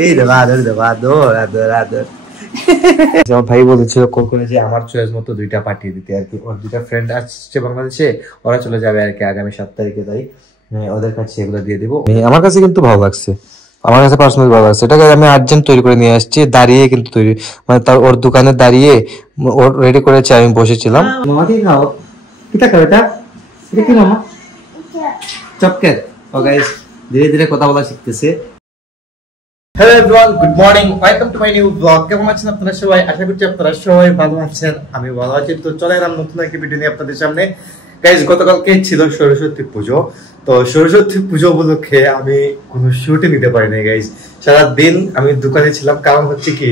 এই রে বাদর দে বাদর আদর আদর আমার ভাই বলেছিল কল করে যে আমার চয়েস মতো দুইটা পাঠিয়ে দিতে আর কি। ওর দুইটা ফ্রেন্ড আসছে বাংলাদেশে, ওরা চলে যাবে আর কি আগামী 7 তারিখে, তাই ওদের কাছে এগুলো দিয়ে দিব। আমার কাছে কিন্তু ভালো লাগছে, আমার কাছে পার্সোনালি ভালো লাগছে। এটাকে আমি আর্জেন্ট তৈরি করে নিয়ে আসছি, দাঁড়িয়ে কিন্তু তৈরি, মানে তার ওর দোকানে দাঁড়িয়ে ওর রেডি করেছে, আমি বসেছিলাম। মামা কি খাও? কিটা খাও এটা? এটা কি মামা? চপকেট। ও গাইস ধীরে ধীরে কথা বলা শিখতেছে। Hello everyone, good morning, welcome to my new blog. কেমন আছেন আপনারা সবাই? আশা করছি আপনারা সবাই ভালো আছেন, আমি ভালো আছি। তো চলে এলাম নতুন একটা ভিডিও নিয়ে আপনাদের সামনে। গাইস গতকালকে ছিল সরস্বতী পুজো, তো সরস্বতী পুজো উপলক্ষে আমি কোনো শুটই নিতে পারিনি গাইস। সারাদিন আমি দোকানে ছিলাম, কারণ হচ্ছে কি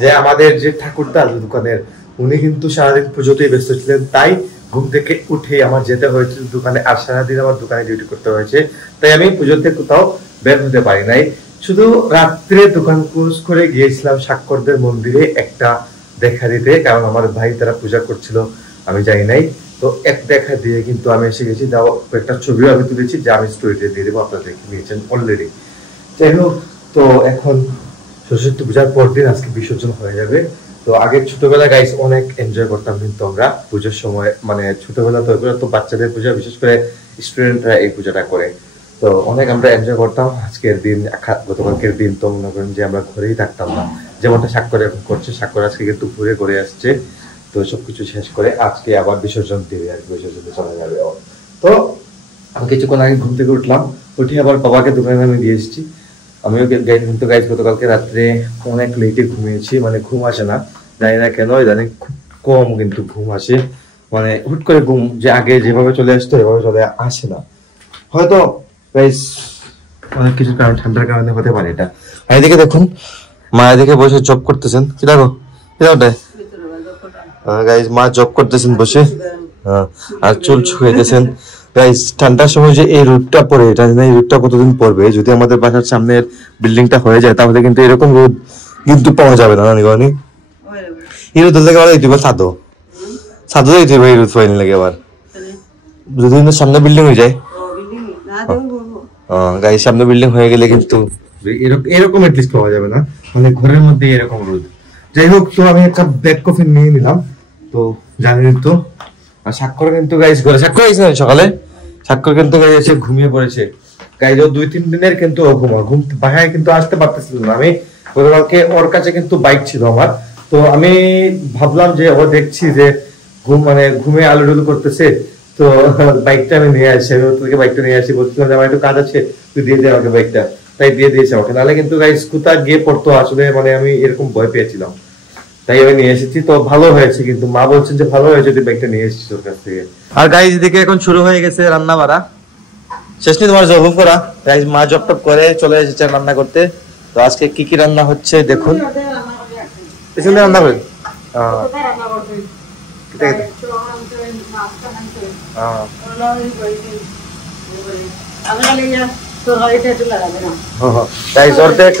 যে আমাদের যে ঠাকুরদা দোকানের, উনি কিন্তু সারাদিন পুজোতেই ব্যস্ত ছিলেন, তাই ঘুম থেকে উঠে আমার যেতে হয়েছিল দোকানে, আর সারাদিন আমার দোকানে ডিউটি করতে হয়েছে, তাই আমি পুজোতে কোথাও বের হতে পারি নাই। শুধু রাত্রে দোকান ক্লোজ করে গিয়েছিলাম স্বাক্ষরদের মন্দিরে একটা দেখা দিতে, কারণ আমার ভাই তারা পূজা করছিল, আমি যাই নাই। তো এক দেখা দিয়ে কিন্তু আমি এসে গেছি, তাও একটা ছবিও আমি তুলেছি, যা আমি স্টোরিতে দিয়ে দেবো, আপনারা দেখে নিয়েছেন অলরেডি। যাই হোক, তো এখন সরস্বতী পূজার পর দিন আজকে বিসর্জন হয়ে যাবে। তো আগে ছোটবেলা গাইস অনেক এনজয় করতাম কিন্তু আমরা পুজোর সময়, মানে ছোটবেলা তো এগুলো তো বাচ্চাদের পূজা, বিশেষ করে স্টুডেন্টরা এই পূজাটা করে, তো অনেক আমরা এনজয় করতাম। আজকের দিন, গতকালকের দিন তো মনে করেন যে আমরা ঘরেই থাকতাম না, যেমনটা স্বাক্ষর এখন করছে। স্বাক্ষর আজকে কিন্তু ঘুরে ঘুরে আসছে, তো সবকিছু শেষ করে আজকে আবার বিসর্জন দেবে আর বিসর্জনে চলে যাবে। তো আমি কিছুক্ষণ আগে ঘুম থেকে উঠলাম, উঠে আবার বাবাকে দোকানে আমি দিয়ে এসেছি। আমিও কিন্তু গাইজ গতকালকে রাত্রে অনেক লেটে ঘুমিয়েছি, মানে ঘুম আসে না, জানি না কেন, জানি খুব কম কিন্তু ঘুম আসে, মানে হুট করে ঘুম যে আগে যেভাবে চলে আসতো এভাবে চলে আসে না। হয়তো গাইজ অনেক কিছু কারণ, ঠান্ডার কারণে হতে পারে এটা। আর এদিকে দেখুন, মা এদিকে বসে জব করতেছেন, কি দেখো গাইজ, মা জব করতেছেন বসে, আর চুল শুকাইতেছেন। গাইজ ঠান্ডার সময় যে এই রোদটা পড়ে, এটা এই রোদটা কতদিন পড়বে, যদি আমাদের বাসার সামনের বিল্ডিংটা হয়ে যায় তাহলে কিন্তু এরকম রোদ কিন্তু পাওয়া যাবে না। নানি এই রোদ লেগে আবার দিতে ছাদো ছাদো দিতে এই রোদ ফাইন লাগে আবার, যদি সামনে বিল্ডিং হয়ে যায়। গাইজ সামনে বিল্ডিং হয়ে গেলে কিন্তু এরকম এটলিস্ট পাওয়া যাবে না, মানে ঘরের মধ্যে এরকম রোদ। যাই হোক, তো আমি একটা ব্ল্যাক কফি নিয়ে নিলাম, তো জানেন তো। আর স্বাক্ষর কিন্তু গাইজ ঘরে, স্বাক্ষর হয়েছে না সকালে, স্বাক্ষর কিন্তু গাইজ এসে ঘুমিয়ে পড়েছে। গাইজ ও 2-3 দিনের কিন্তু ঘুম বাসায় কিন্তু আসতে পারতেছিল না। আমি গতকালকে ওর কাছে কিন্তু বাইক ছিল আমার, তো আমি ভাবলাম যে ও দেখছি যে ঘুমে আলুডুলু করতেছে, তো বাইকটা আমি নিয়ে আসি, আমি ওর থেকে বাইকটা নিয়ে আসি, বলছিলাম যে আমার একটু কাজ আছে, তুই দিয়ে দে আমাকে বাইকটা, তাই দিয়ে দিয়েছে আমাকে। নাহলে কিন্তু গাইজ কোথায় গিয়ে পড়তো আসলে, মানে আমি এরকম ভয় পেয়েছিলাম, তাই আমি নিয়ে এসেছি। তো ভালো হয়েছে, কিন্তু মা বলছেন যে ভালো হয়েছে তুই বাইকটা নিয়ে এসেছিস ওর কাছ থেকে। আর গাইজ দেখে এখন শুরু হয়ে গেছে রান্না বাড়া, শেষ নেই তোমার জব করা। গাইজ মা জব টপ করে চলে এসেছে রান্না করতে। তো আজকে কি কি রান্না হচ্ছে দেখুন, পিছনে রান্না করেন।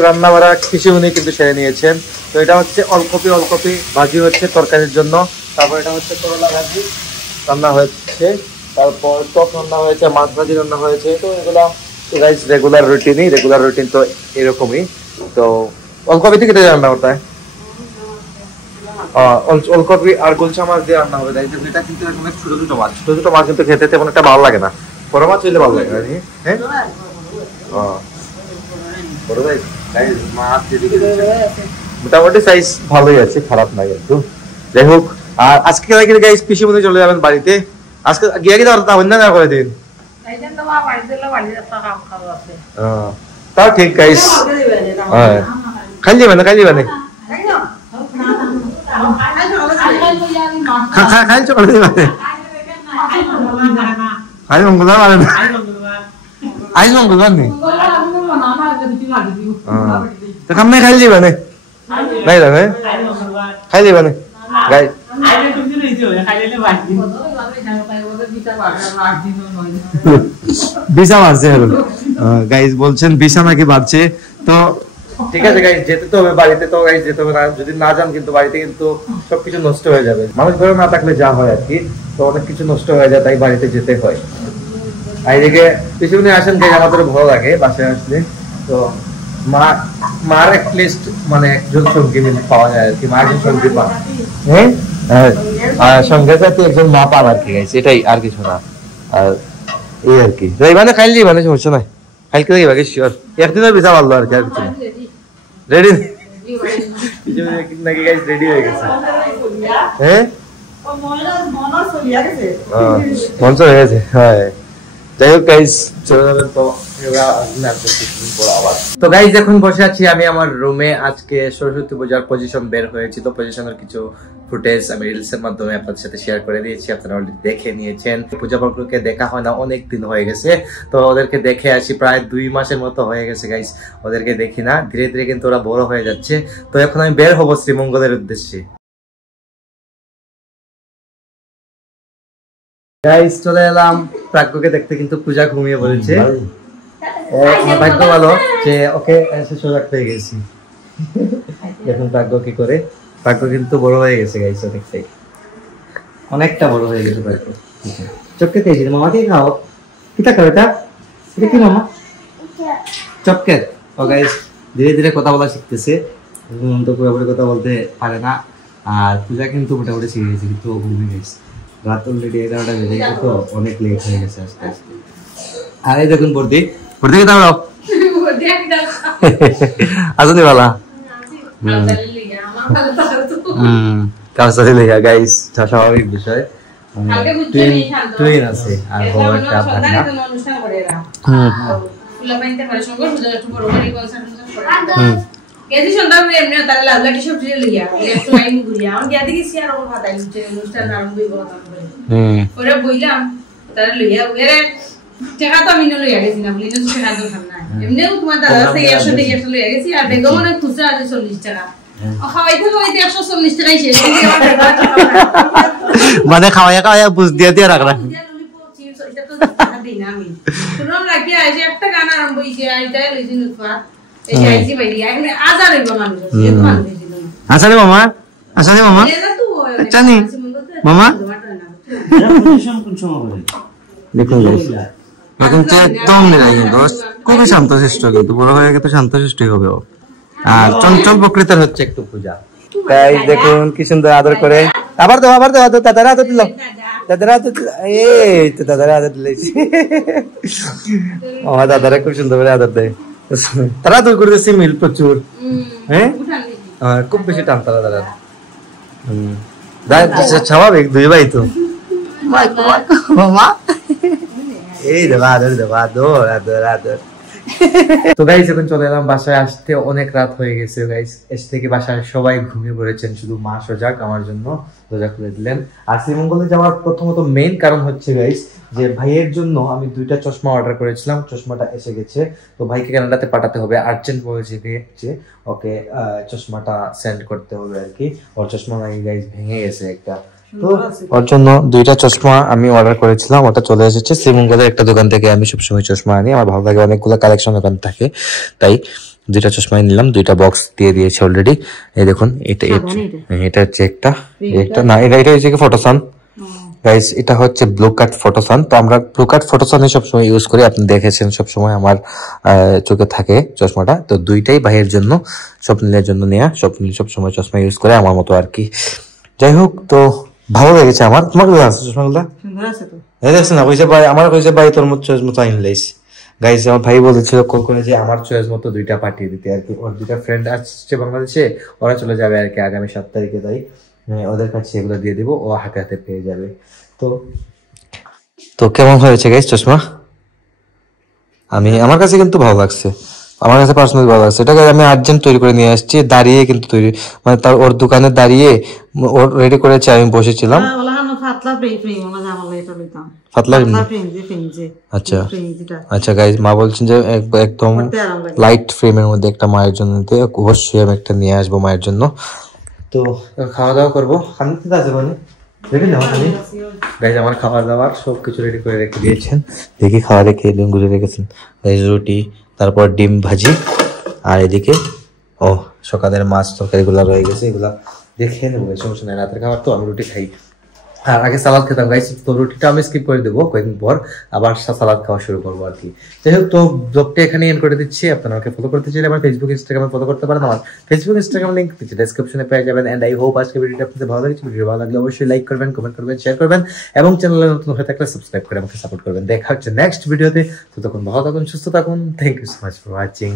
রান্না বাড়া কৃষি উনি কিন্তু সেরে নিয়েছেন। তো এটা হচ্ছে ওলকপি ভাজি হচ্ছে তরকারির জন্য, তারপর এটা হচ্ছে করলা ভাজি রান্না হচ্ছে, তারপর টক রান্না হয়েছে, মাছ ভাজি রান্না হয়েছে। তো এগুলা গাইস রেগুলার রুটিন তো এরকমই। তো ওলকপি থেকে রান্না করতে হয়, ওলকপি আর গুলশা মাছ দিয়ে রান্না হবে। এটা কিন্তু ছোট ছোট মাছ কিন্তু খেতে তেমন একটা ভালো লাগে না, বড় মাছ হইলে ভালো লাগে। হ্যাঁ মোটামুটি সাইজ ভালোই আছে, খারাপ না কিন্তু। যাই হোক, আর আজকে গাইস পিসি মনে চলে যাবেন বাড়িতে, আজকে গিয়ে গিয়ে না করে দিন। তাও ঠিক গাইস, খাই যাবে না খাই চলে যাবে, খাই মঙ্গলবার মানে না, আজ মঙ্গলবার নেই তো খামনে খাই যাবে না, নাই যাবে খাই যাবে না গাইস। বিছা মারছে গাইস, বলছেন বিছা নাকি বাড়ছে। তো ঠিক আছে গাইস, যেতে তো হবে বাড়িতে, তো গাইস যেতে হবে না, যদি না যান কিন্তু বাড়িতে কিন্তু সবকিছু নষ্ট হয়ে যাবে। মানুষ ঘরে না থাকলে যা হয় আর কি, তো অনেক কিছু নষ্ট হয়ে যায়, তাই বাড়িতে যেতে হয়। আর এদিকে পিছনে আসেন গাইস, আমাদের ভালো লাগে বাসায় আসলে। তো মার লিস্ট মানে একজন সঙ্গী পাওয়া যায় আর কি, মা একজন সঙ্গী পান, হ্যাঁ সঙ্গে সাথে একজন মা পান আর কি গাইস, এটাই আর কিছু না। আর এই আর কি মানে খাইলি মানে সমস্যা নাই, কালকে দেখি বাকি শিওর একদিনের ভিসা ভালো আর কি, আর কিছু রেডি নাকি গাইস, রেডি হয়ে গেছে, হ্যাঁ মঞ্চ হয়ে গেছে, হ্যাঁ যাই হোক গাইস চলে যাবেন তো গাইস এখন বসে আছি আমি আমার রুমে। আজকে সরস্বতী পূজার পজিশন বের হয়েছিল, পজিশনের কিছু ফুটেজ আমি রিলস এর মাধ্যমে আপনাদের সাথে শেয়ার করে দিয়েছি, আপনারা অলরেডি দেখে নিয়েছেন। পূজা পার্বণকে দেখা হয় না, অনেক দিন হয়ে গেছে, তো ওদেরকে দেখে আসি, প্রায় 2 মাসের মতো হয়ে গেছে গাইস ওদেরকে দেখি না, ধীরে ধীরে কিন্তু ওরা বড় হয়ে যাচ্ছে। তো এখন আমি বের হবো শ্রীমঙ্গলের উদ্দেশ্যে। গাইস চলে এলাম প্রাজ্ঞকে দেখতে, কিন্তু পূজা ঘুমিয়ে পড়েছে। আমার ভাগ্য ভালো যে ওকে এসে সোজা পেয়ে গেছি। এখন প্রাজ্ঞ কি করে, প্রাজ্ঞ কিন্তু বড় হয়ে গেছে গাইস, অনেকটাই অনেকটা বড় হয়ে গেছে প্রাজ্ঞ। চক্কে খেয়েছি মামাকে খাও, কিটা খাও এটা, এটা কি মামা? চক্কের। ও গাইস ধীরে ধীরে কথা বলা শিখতেছে, তো পুরোপুরি কথা বলতে পারে না। আর পূজা কিন্তু মোটামুটি শিখে গেছে, কিন্তু ও ঘুমিয়ে গেছে, রাত অলরেডি 11টা বেজে গেছে, তো অনেক লেট হয়ে গেছে আস্তে আস্তে। আর এই দেখুন বর্দি বর্দি কে দাঁড়াও আসুন বালা কাউসারি লেগা গাইস, স্বাভাবিক বিষয়, টুইন আছে আর বড় একটা ভাগনা। টাকা তো আমি লইয়া গেছি না, বলি টাকা তো না এমনিও তোমার দাদা থেকে 100 টাকা একটা লইয়া গেছি, আর বেগম অনেক খুচরা আছে 40 টাকা, খাওয়াইতে খাওয়াইতে 140 টাকাই শেষ মানে খাওয়াইয়া খাওয়াইয়া বুঝ দিয়ে দিয়ে রাখরা আমি শুনলাম রাখি আইছে একটা গান আরম্ভ হইছে, আইতাই লইছি নুতফা এই আইছি ভাই এখন আজার হইব মানুষ এত মানুষ দিল না। আসালে মামা, আসালে মামা, জানি মামা পজিশন কোন সময় করে দেখুন গাইস, এখন তো একদম নাই দোস্ত, খুবই শান্তশিষ্ট, কিন্তু বড় হয়ে গেলে তো শান্তশিষ্টই হবে ও। আর চঞ্চল প্রকৃতির হচ্ছে একটু পূজা গাইস, দেখুন কি সুন্দর আদর করে, আবার দাও দাদারা আদর দিল, দাদারা আদর, এই তো দাদারা আদর দিলেছি, আমার দাদারা খুব সুন্দর করে আদর দেয়, তারা তো করতেছি মিল প্রচুর, হ্যাঁ খুব বেশি টান তারা দাদা, স্বাভাবিক 2 ভাই তো মামা, এই দেবা আদর দেবা আদর আদর আদর। তো গাইস এখন চলে এলাম বাসায়, আসতে অনেক রাত হয়ে গেছে গাইস, এসে থেকে বাসায় সবাই ঘুমিয়ে পড়েছেন, শুধু মা সজাগ আমার জন্য দরজা খুলে দিলেন। আর শ্রীমঙ্গলে যাওয়ার প্রথমত মেইন কারণ হচ্ছে গাইস যে ভাইয়ের জন্য আমি 2টা চশমা অর্ডার করেছিলাম, চশমাটা এসে গেছে, তো ভাইকে কানাডাতে পাঠাতে হবে, আর্জেন্ট বলেছে যে ওকে চশমাটা সেন্ড করতে হবে আর কি, ওর চশমা নাই গাইস ভেঙে গেছে একটা, তো ওর জন্য 2টা চশমা আমি অর্ডার করেছিলাম, ওটা চলে এসেছে। শ্রীমঙ্গলের একটা দোকান থেকে আমি সবসময় চশমা আনি, আমার ভালো লাগে, অনেকগুলো কালেকশন ওখান থাকে, তাই 2টা চশমাই নিলাম, 2টা বক্স দিয়ে দিয়েছে অলরেডি। এই দেখুন এটা হচ্ছে একটা না, এটা হচ্ছে ফটোসান গাইস, এটা হচ্ছে ব্লু কাট ফটোসান। তো আমরা ব্লু কাট ফটোসানই সবসময় ইউজ করি, আপনি দেখেছেন সবসময় আমার চোখে থাকে চশমাটা, তো 2টাই ভাইয়ের জন্য, স্বপ্নিলের জন্য নেয়া, স্বপ্নিল সবসময় চশমা ইউজ করে আমার মতো আর কি। যাই হোক তো ভালো লেগেছে আমার, তোমার কেমন আছে চশমাগুলা? এই দেখছেন না, কইছে ভাই আমার, কইছে ভাই তোর মতো চয়েস মতো আইন লাইছি গাইস। আমার ভাই বলেছিল কল করে যে আমার চয়েস মতো 2টা পাঠিয়ে দিতে আর কি, ওর 2টা ফ্রেন্ড আসছে বাংলাদেশে, ওরা চলে যাবে আর কি আগামী 7 তারিখে, তাই ওদের কাছে এগুলো দিয়ে দিব, ও হাতে হাতে পেয়ে যাবে। তো কেমন হয়েছে গাইস চশমা? আমার কাছে কিন্তু ভালো লাগছে, আমার কাছে পার্সোনালি ভালো লাগছে। এটাকে আমি আর্জেন্ট তৈরি করে নিয়ে আসছি, দাঁড়িয়ে কিন্তু তৈরি, মানে তার ওর দোকানে দাঁড়িয়ে ওর রেডি করেছে, আমি বসেছিলাম। আচ্ছা আচ্ছা গাইস, মা বলছেন যে একদম লাইট ফ্রেমের মধ্যে একটা মায়ের জন্য নিতে, অবশ্যই আমি একটা নিয়ে আসবো মায়ের জন্য। তো খাওয়া দাওয়া করবো, খানিতে আছে মানে রেডি না খালি গাইস, আমার খাবার দাবার সবকিছু রেডি করে রেখে দিয়েছেন, দেখি খাওয়া রেখে গুজে রেখেছেন গাইস, রুটি, তারপর ডিম ভাজি, আর এদিকে সকালের মাছ তরকারি গুলা রয়ে গেছে, এগুলা দেখে নেবো, সমস্যা নাই, রাতের খাবার তো আমি রুটি খাই। আর আগে সালাদ খেতাম গাইস, তো রুটিটা আমি স্কিপ করে দেবো কয়েকদিন পর, আবার সালাদ খাওয়া শুরু করবো আর কি। যাই হোক, তো ব্লগটা এখানে এন্ড করে দিচ্ছি। আপনারা আমাকে ফলো করতে চাইলে আমার ফেসবুক ইনস্টাগ্রামে ফলো করতে পারেন। আমার ফেসবুক ইনস্টাগ্রাম লিংক নিচে ডেসক্রিপশনে পেয়ে যাবেন। এন্ড আই হোপ আজকে ভিডিওটা আপনাদের ভালো লেগেছে। ভিডিও ভালো লাগলে অবশ্যই লাইক করবেন, কমেন্ট করবেন, শেয়ার করবেন এবং চ্যানেলে নতুন হয়ে থাকলে সাবস্ক্রাইব করে আমাকে সাপোর্ট করবেন। দেখা হচ্ছে নেক্সট ভিডিওতে। ততক্ষণ ভালো থাকুন, সুস্থ থাকুন। Thank you so much for watching.